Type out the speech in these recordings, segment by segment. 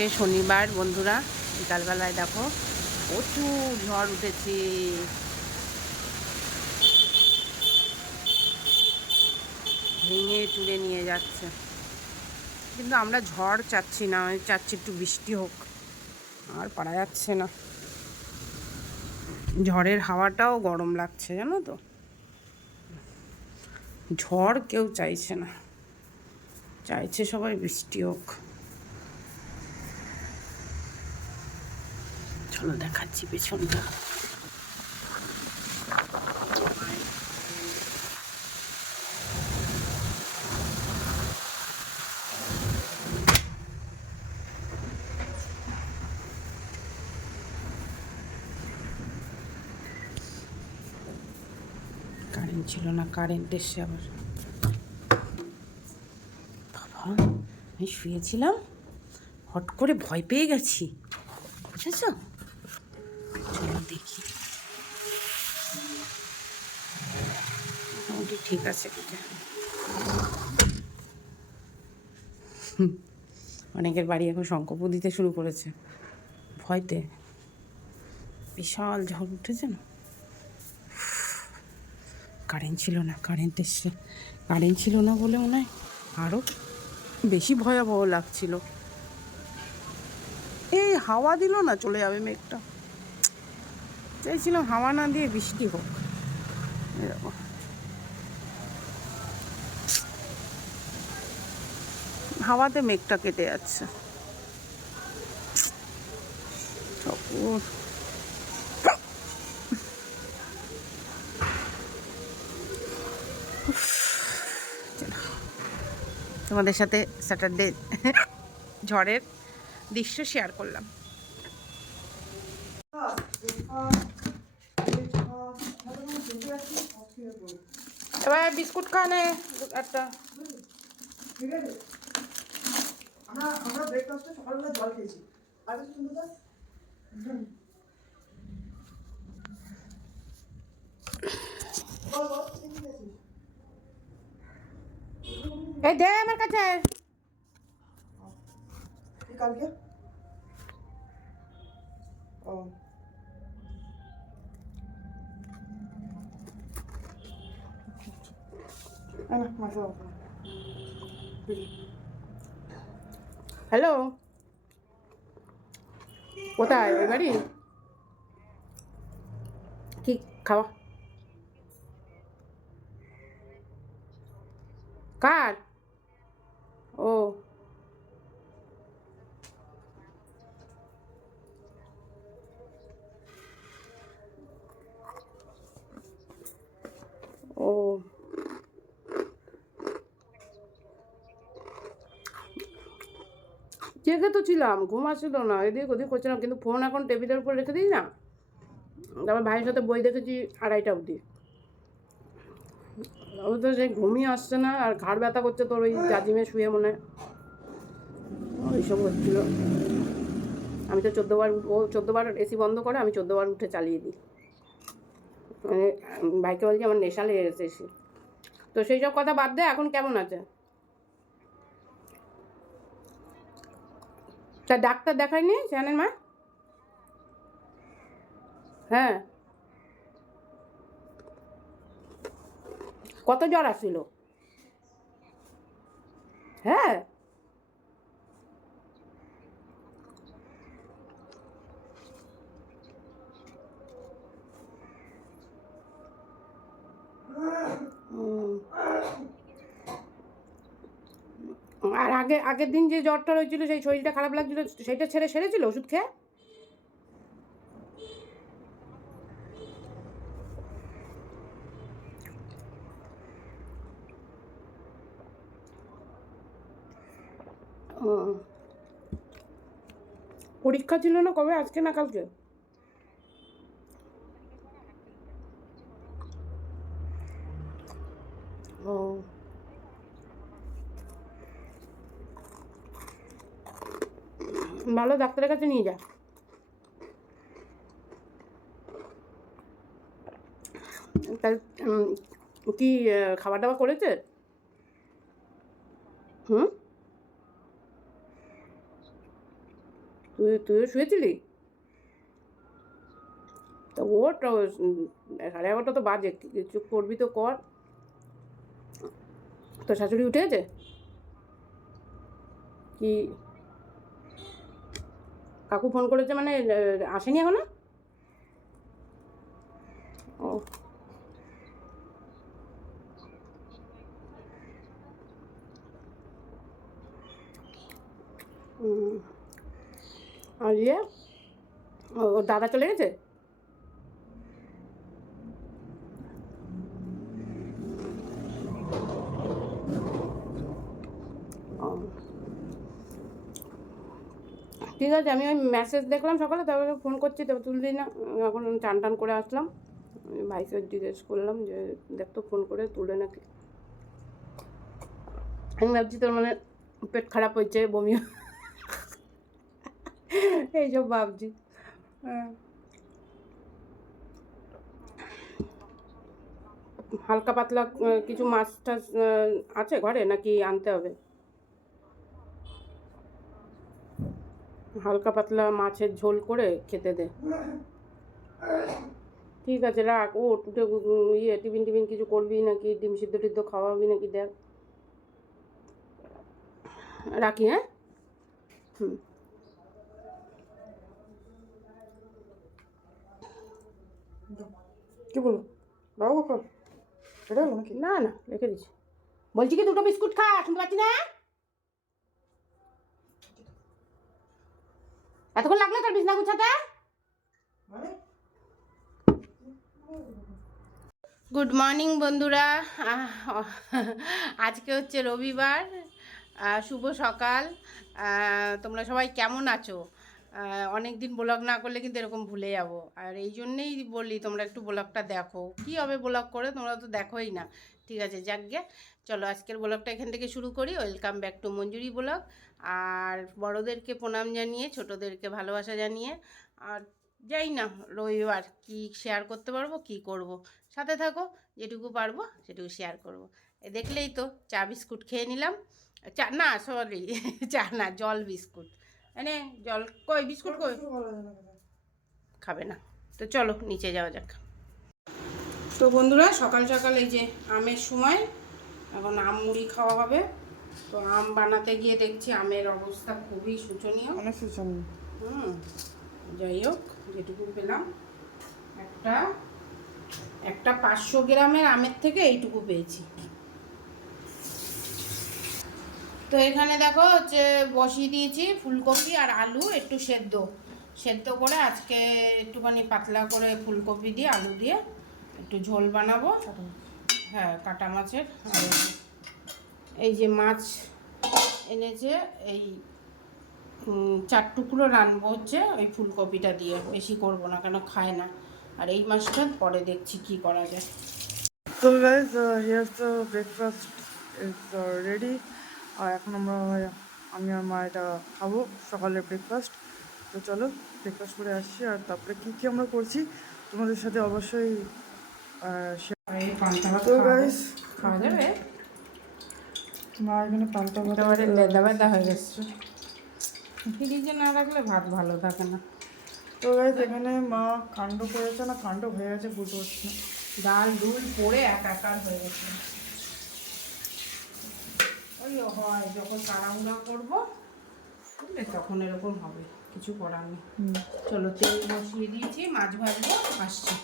আজকে শনিবার, বন্ধুরা। বিকালবেলায় দেখো প্রচুর ঝড় উঠেছে। ভেঙে চুড়ে নিয়ে যাচ্ছে। কিন্তু আমরা ঝড় চাচ্ছি না চাচ্ছি একটু বৃষ্টি হোক। আর পারা যাচ্ছে না। ঝড়ের হাওয়াটাও গরম লাগছে, জানো তো? ঝড় কেউ চাইছে না। চাইছে সবাই বৃষ্টি হোক। চলো দেখাচ্ছি পেছনটা কারেন্ট ছিল না কারেন্ট এসছে আবার বাবা আমি শুয়েছিলাম হট করে ভয় পেয়ে গেছি বুঝেছ চলো দেখি মোটামুটি ঠিক আছে। অনেকের বাড়ি এখন শঙ্করপুর দিতে শুরু করেছে। ভয়তে। বিশাল ঝড় উঠেছে না? কারেন্ট ছিল না, কারেন্ট এসছে। কারেন্ট ছিল না বলে মনে হয় আরও বেশি ভয়াবহ লাগছিল। এই হাওয়া দিল না, চলে যাবে মেঘটা। চাইছিলাম হাওয়া না দিয়ে বৃষ্টি হোক। এরকম। হাওয়াতে মেঘটা কেটে যাচ্ছে। তোমাদের সাথে স্যাটারডে ঝড়ের দৃশ্য শেয়ার করলাম। এবার বিস্কুট খানে একটা। ঠিক আছে আমরা আমরা ব্রেকফাস্টে সকালবেলা জল খেয়েছি। আর কিছু কি খেয়েছিস? এই দে আমার কাছে। কালকে? ও। মাসে বাবা। হ্যালো কোথায় ওই বাড়ি কি খাওয়া কার ও ও জেগে তো ছিলাম, ঘুম আসছিল না, এদিক ওদিক করছিলাম, কিন্তু ফোন এখন টেবিলের উপর রেখে দিই না। তারপর ভাইয়ের সাথে বই দেখেছি আড়াইটা অবধি। ও তো সেই ঘুমিয়ে আসছে না, আর ঘাড় ব্যথা করছে তোর ওই জাজিমে শুয়ে মনে ওইসব হচ্ছিল। আমি তো চোদ্দোবার ও চোদ্দোবার এসি বন্ধ করে, আমি চোদ্দোবার উঠে চালিয়ে দিই। মানে ভাইকে বলছি আমার নেশা লেগে গেছে এসি। তো সেই সব কথা বাদ দে, এখন কেমন আছে? তা ডাক্তার দেখায়নি জানেন মা? হ্যাঁ। কত জ্বর আসছিল হ্যাঁ হুম। আর আগে, আগের দিন যে জ্বরটা হয়েছিল, সেই শরীরটা খারাপ লাগছিল সেইটা ছেড়ে সেরেছিল ওষুধ খেয়ে। পরীক্ষা ছিল না কবে? আজকে না কালকে ও ভালো ডাক্তারের কাছে নিয়ে যা। কি খাবার দাবার করেছে? হুম? তুই, তুইও শুয়েছিলি? তা ওর সাড়ে এগারোটা তো বাজে কিছু করবি তো কর। তোর শাশুড়ি উঠে গেছে? কি কাকু ফোন করেছে মানে আসেনি এখনও ও। আর ইয়ে ও- দাদা চলে গেছে ও। ঠিক আছে, আমি ওই মেসেজ দেখলাম সকালে, তারপরে ফোন করছি তারপর তুললি না, এখন চান টান করে আসলাম। ভাইকে জিজ্ঞেস করলাম যে দেখতো ফোন করে তুলে নাকি। আমি ভাবছি তোর মানে পেট খারাপ হয়েছে, বমি এইসব ভাবছি। হ্যাঁ। হালকা পাতলা, কিছু মাছ টাছ আছে ঘরে নাকি আনতে হবে? হালকা পাতলা মাছের ঝোল করে খেতে দে। ঠিক আছে রাখ। ও উম, ইয়ে টিফিন টিফিন কিছু করবি নাকি? ডিম সিদ্ধ টিদ্ধ খাওয়াবি নাকি? দেখ। রাখি হ্যাঁ? হুম। কি বলো? এটা নাকি? না না রেখে দিচ্ছি। বলছি কি দুটো বিস্কুট খা শুনতে পাচ্ছি না? এতক্ষণ লাগল তোর বিছনা গুছাতে? মানে? গুড মর্নিং বন্ধুরা। আজকে হচ্ছে রবিবার। শুভ সকাল। তোমরা সবাই কেমন আছো? অনেক দিন ব্লগ না করলে কিন্তু এরকম ভুলে যাব। আর এই জন্যেই বলি, তোমরা একটু ব্লগটা দেখো। কি হবে ব্লগ করে? তোমরা তো দেখোই না। ঠিক আছে, যাক গে। চলো, আজকের ব্লগটা এখান থেকে শুরু করি। Welcome back to Manjuri blog. আর বড়োদেরকে প্রণাম জানিয়ে, ছোটোদেরকে ভালোবাসা জানিয়ে, আর যাই না, রবিবার কি শেয়ার করতে পারব, কি করব? সাথে থাকো, যেটুকু পারব, সেটুকু শেয়ার করব। দেখলেই তো চা বিস্কুট খেয়ে নিলাম। চা, না সরি চা না, জল বিস্কুট। এনে জল কই বিস্কুট কই। খাবে না। তো চলো নিচে যাওয়া যাক। তো বন্ধুরা সকাল সকাল এই যে আমের সময় এখন আম মুড়ি খাওয়া হবে। তো আম বানাতে গিয়ে দেখছি আমের অবস্থা খুবই শোচনীয়। অনেক শোচনীয়। হুম যাই হোক যেটুকু পেলাম। একটা একটা পাঁচশো গ্রামের আমের থেকে এইটুকু পেয়েছি। তো এখানে দেখো হচ্ছে বসিয়ে দিয়েছি ফুলকপি আর আলু, একটু সেদ্ধ। সেদ্ধ করে আজকে একটুখানি পাতলা করে ফুলকপি দিয়ে, আলু দিয়ে একটু ঝোল বানাবো। হ্যাঁ কাটা মাছের। এই যে মাছ এনেছে, এই চার টুকরো রানবো হচ্ছে ওই ফুলকপিটা দিয়ে। বেশি করব না, কেন খায় না। আর এই মাছটা পরে দেখছি কি করা যায়। তো ব্রেকফাস্ট রেডি আর এখন আমরা আমি আর মা এটা খাব সকালের ব্রেকফাস্ট তো চলো ব্রেকফাস্ট করে আসছি। আর তারপরে কী কী আমরা করছি তোমাদের সাথে অবশ্যই খাওয়া যাবে? মা এখানে পাল্টা ভাত একেবারে লেদা বেদা হয়ে গেছে। ফ্রিজে না রাখলে ভাত ভালো থাকে না। তো গাইজ এখানে মা কাণ্ড করেছে না কাণ্ড হয়ে গেছে বুঝতে পারছি না। ডাল ডুল পড়ে একাকার হয়ে গেছে। হয় যখন তাড়াহুড়া করব তখন এরকম হবে কিছু করার নেই। চলো তেল বসিয়ে দিয়েছি মাছ ভাজবো আসছি।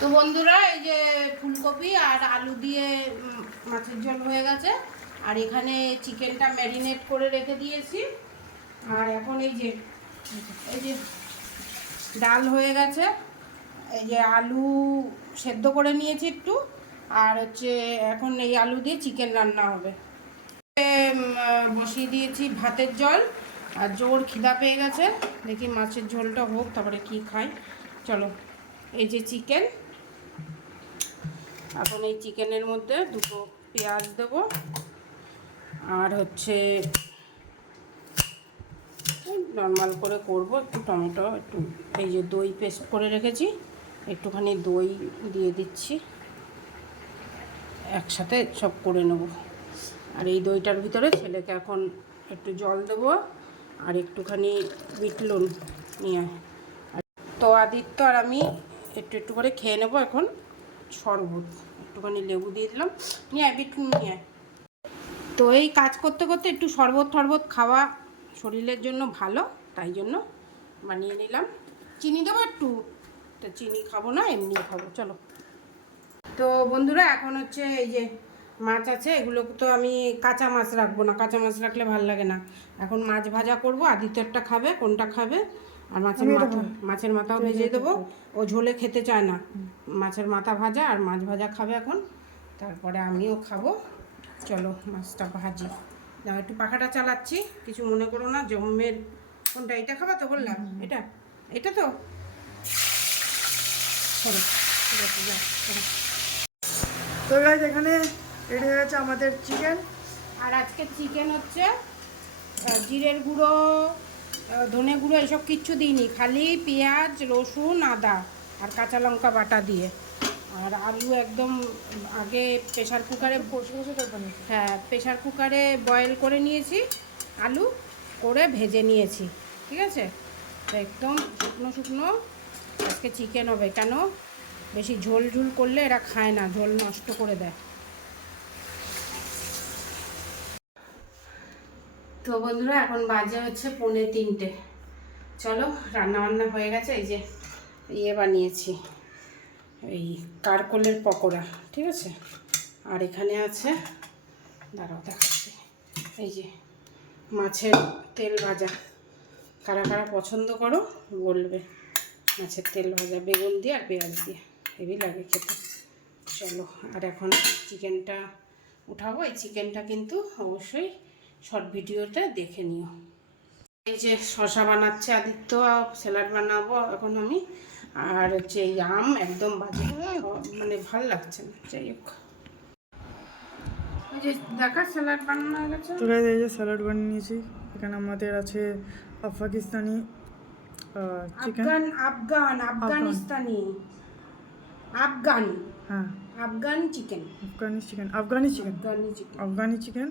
তো বন্ধুরা এই যে ফুলকপি আর আলু দিয়ে মাছের ঝোল হয়ে গেছে আর এখানে চিকেনটা ম্যারিনেট করে রেখে দিয়েছি। আর এখন এই যে এই যে ডাল হয়ে গেছে এই যে আলু সেদ্ধ করে নিয়েছি একটু আর হচ্ছে এখন এই আলু দিয়ে চিকেন রান্না হবে। বসিয়ে দিয়েছি ভাতের জল। আর জোর খিদা পেয়ে গেছে। দেখি মাছের ঝোলটা হোক, তারপরে কি খাই। চলো, এই যে চিকেন। এখন এই চিকেনের মধ্যে দুটো পেঁয়াজ দেবো। আর হচ্ছে নর্মাল করে করব, একটু টমেটো, একটু এই যে দই পেস্ট করে রেখেছি। একটুখানি দই দিয়ে দিচ্ছি। একসাথে সব করে নেব। আর এই দইটার ভিতরে ছেলেকে এখন একটু জল দেবো আর একটুখানি বিট নুন নিয়ে তো আদিত্য আর আমি একটু একটু করে খেয়ে নেব এখন শরবত। একটুখানি লেবু দিয়ে দিলাম। নিয়ে আয় বিট নুন নিয়ে। তো এই কাজ করতে করতে একটু শরবত টরবত খাওয়া শরীরের জন্য ভালো, তাই জন্য বানিয়ে নিলাম। চিনি দেবো একটু, তো চিনি খাব না এমনি খাব। চলো। তো বন্ধুরা, এখন হচ্ছে এই যে মাছ আছে এগুলো তো আমি কাঁচা মাছ রাখব না। কাঁচা মাছ রাখলে ভালো লাগে না। এখন মাছ ভাজা করব আদিত্যটা খাবে কোনটা খাবে? আর মাছের মাথা মাছের মাথাও ভেজে দেবো। ও ঝোলে খেতে চায় না। মাছের মাথা ভাজা আর মাছ ভাজা খাবে এখন। তারপরে আমিও খাব। চলো মাছটা ভাজি। দাও একটু পাখাটা চালাচ্ছি। কিছু মনে করো না জমের কোনটা এটা খাবা তো বললাম? এটা? এটা তো? চলো ঠিক আছে তো এখানে রেডি হয়ে গেছে আমাদের চিকেন। আর আজকে চিকেন হচ্ছে জিরের গুঁড়ো ধনে গুঁড়ো এসব কিচ্ছু দিইনি খালি পেঁয়াজ রসুন আদা আর কাঁচা লঙ্কা বাটা দিয়ে। আর আলু একদম আগে প্রেশার কুকারে হ্যাঁ প্রেশার কুকারে বয়েল করে নিয়েছি আলু করে ভেজে নিয়েছি ঠিক আছে? তো একদম শুকনো শুকনো আজকে চিকেন হবে। কেন? বেশি ঝোল ঝুল করলে এরা খায় না ঝোল নষ্ট করে দেয়। তো বন্ধুরা, এখন বাজে হচ্ছে পৌনে তিনটে। চলো রান্না বান্না হয়ে গেছে, এই যে ইয়ে বানিয়েছি, এই কারকলের পকোড়া, ঠিক আছে? আর এখানে আছে, দাঁড়াও দেখাচ্ছি, এই যে মাছের তেল ভাজা। কারা কারা পছন্দ করো, বলবে। মাছের তেল ভাজা, বেগুন দিয়ে আর পেঁয়াজ দিয়ে, হেভি লাগে খেতে। চলো, আর এখন চিকেনটা উঠাবো। এই চিকেনটা কিন্তু অবশ্যই শর্ট ভিডিওটা দেখে নিও। এই যে শশা বানাচ্ছে আদিত্য স্যালাড বানাবো এখন আমি। আর হচ্ছে এই আম একদম বাজে। মানে ভালো লাগছে না যাই হোক। দেখা স্যালাড বানানো হয়ে গেছে। তো এই যে স্যালাড বানিয়ে এখানে আমাদের আছে পাকিস্তানি চিকেন আফগান আফগান আফগানিস্তানি। আফগান। হ্যাঁ। Afghan chicken Afghani chicken Afghani chicken Afghani chicken Afghani chicken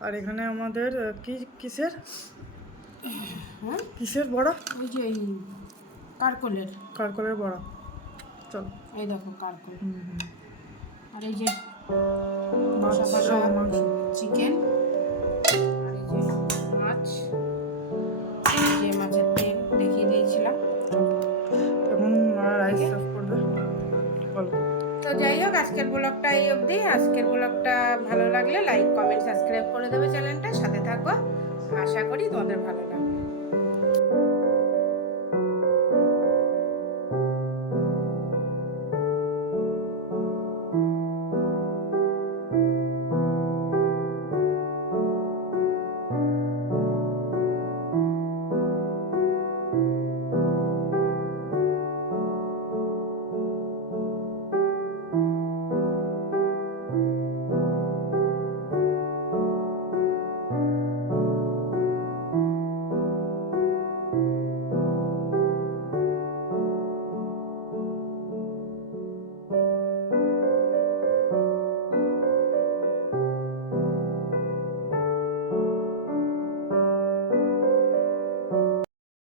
আর এখানে আমাদের কি কিসের? হ্যাঁ কিসের বড়া? ওই যে এই কারকলের। কারকলের বড়া। চলো। এই দেখো কারকল। হুম হুম। আর এই যে চিকেন। আজকের ব্লগটা এই অবধি। আজকের ব্লগটা ভালো লাগলে লাইক কমেন্ট সাবস্ক্রাইব করে দেবে চ্যানেলটা। সাথে থাকো। আশা করি তোমাদের ভালো লাগবে।